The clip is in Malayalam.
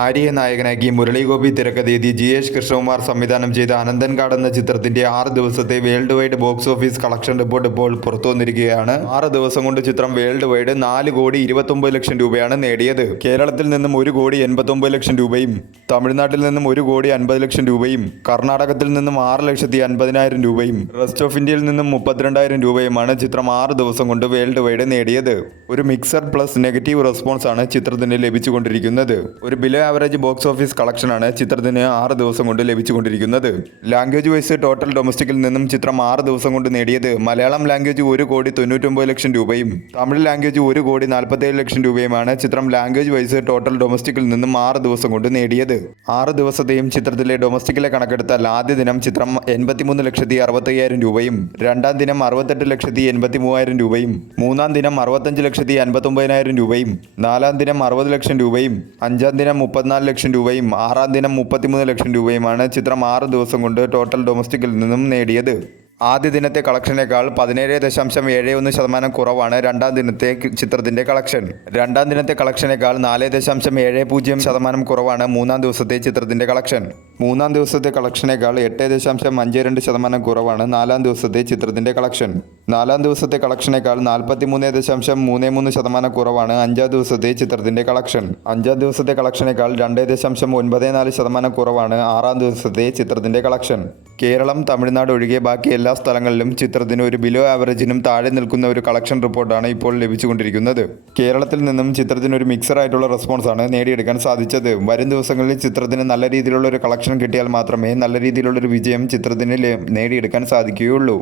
ആര്യയെ നായകനാക്കി മുരളി ഗോപി തിരക്കഥയെഴുതി GH കൃഷ്ണകുമാർ സംവിധാനം ചെയ്ത അനന്തൻകാട് എന്ന ചിത്രത്തിന്റെ 6 ദിവസത്തെ world wide box office collection report ഇപ്പോൾ പുറത്തു വന്നിരിക്കുകയാണ്. 6 ദിവസം കൊണ്ട് ചിത്രം വേൾഡ് വൈഡ് 4,29,00,000 രൂപയാണ് നേടിയത്. കേരളത്തിൽ നിന്നും 1,89,00,000 രൂപയും തമിഴ്നാട്ടിൽ നിന്നും 1,50,00,000 രൂപയും കർണാടകത്തിൽ നിന്നും 6,50,000 രൂപയും റെസ്റ്റ് ഓഫ് ഇന്ത്യയിൽ നിന്നും 32,000 രൂപയുമാണ് ചിത്രം 6 ദിവസം കൊണ്ട് വേൾഡ് വൈഡ് നേടിയത്. ഒരു മിക്സഡ് പ്ലസ് നെഗറ്റീവ് റെസ്പോൺസ് ആണ് ചിത്രത്തിന് ലഭിച്ചുകൊണ്ടിരിക്കുന്നത്. ഒരു ബിലോ ആവറേജ് ബോക്സ് ഓഫീസ് കളക്ഷനാണ് ചിത്രത്തിന് 6 ദിവസം കൊണ്ട് ലഭിച്ചുകൊണ്ടിരിക്കുന്നത്. ലാംഗ്വേജ് വൈസ് ടോട്ടൽ ഡൊമസ്റ്റിക്കിൽ നിന്നും ചിത്രം 6 ദിവസം കൊണ്ട് നേടിയത് മലയാളം ലാംഗ്വേജ് 1,99,00,000 രൂപയും തമിഴ് ലാംഗ്വേജ് 1,47,00,000 രൂപയുമാണ് ചിത്രം ലാംഗ്വേജ് വൈസ് ടോട്ടൽ ഡൊമസ്റ്റിക്കിൽ നിന്നും 6 ദിവസം കൊണ്ട് നേടിയത്. 6 ദിവസത്തെയും ചിത്രത്തിലെ ഡൊമസ്റ്റിക്കിലെ കണക്കെടുത്താൽ ആദ്യ ദിനം ചിത്രം 83,65,000 രൂപയും രണ്ടാം ദിനം 68,83,000 രൂപയും മൂന്നാം ദിനം 65,59,000 രൂപയും നാലാം ദിനം 60 ലക്ഷം രൂപയും അഞ്ചാം ദിനം 34 ലക്ഷം രൂപയും ആറാം ദിനം 33 ലക്ഷം രൂപയുമാണ് ചിത്രം 6 ദിവസം കൊണ്ട് ടോട്ടൽ ഡൊമസ്റ്റിക്കിൽ നിന്നും നേടിയത്. ആദ്യ ദിനത്തെ കളക്ഷനേക്കാൾ 17.71% കുറവാണ് രണ്ടാം ദിനത്തെ ചിത്രത്തിന്റെ കളക്ഷൻ. രണ്ടാം ദിനത്തെ കളക്ഷനേക്കാൾ 4.70% കുറവാണ് മൂന്നാം ദിവസത്തെ ചിത്രത്തിന്റെ കളക്ഷൻ. മൂന്നാം ദിവസത്തെ കളക്ഷനേക്കാൾ 8.52% കുറവാണ് നാലാം ദിവസത്തെ ചിത്രത്തിന്റെ കളക്ഷൻ. നാലാം ദിവസത്തെ കളക്ഷനേക്കാൾ 43.33% കുറവാണ് അഞ്ചാം ദിവസത്തെ ചിത്രത്തിന്റെ കളക്ഷൻ. അഞ്ചാം ദിവസത്തെ കളക്ഷനേക്കാൾ 2.94% കുറവാണ് ആറാം ദിവസത്തെ ചിത്രത്തിന്റെ കളക്ഷൻ. കേരളം, തമിഴ്നാട് ഒഴികെ ബാക്കി എല്ലാ സ്ഥലങ്ങളിലും ചിത്രത്തിന് ഒരു ബിലോ ആവറേജിനും താഴെ നിൽക്കുന്ന ഒരു കളക്ഷൻ റിപ്പോർട്ടാണ് ഇപ്പോൾ ലഭിച്ചുകൊണ്ടിരിക്കുന്നത്. കേരളത്തിൽ നിന്നും ചിത്രത്തിന് ഒരു മിക്സർ ആയിട്ടുള്ള റെസ്പോൺസാണ് നേടിയെടുക്കാൻ സാധിച്ചത്. വരും ദിവസങ്ങളിൽ ചിത്രത്തിന് നല്ല രീതിയിലുള്ള ഒരു കളക്ഷൻ കിട്ടിയാൽ മാത്രമേ നല്ല രീതിയിലുള്ളൊരു വിജയം ചിത്രത്തിന് നേടിയെടുക്കാൻ സാധിക്കുകയുള്ളൂ.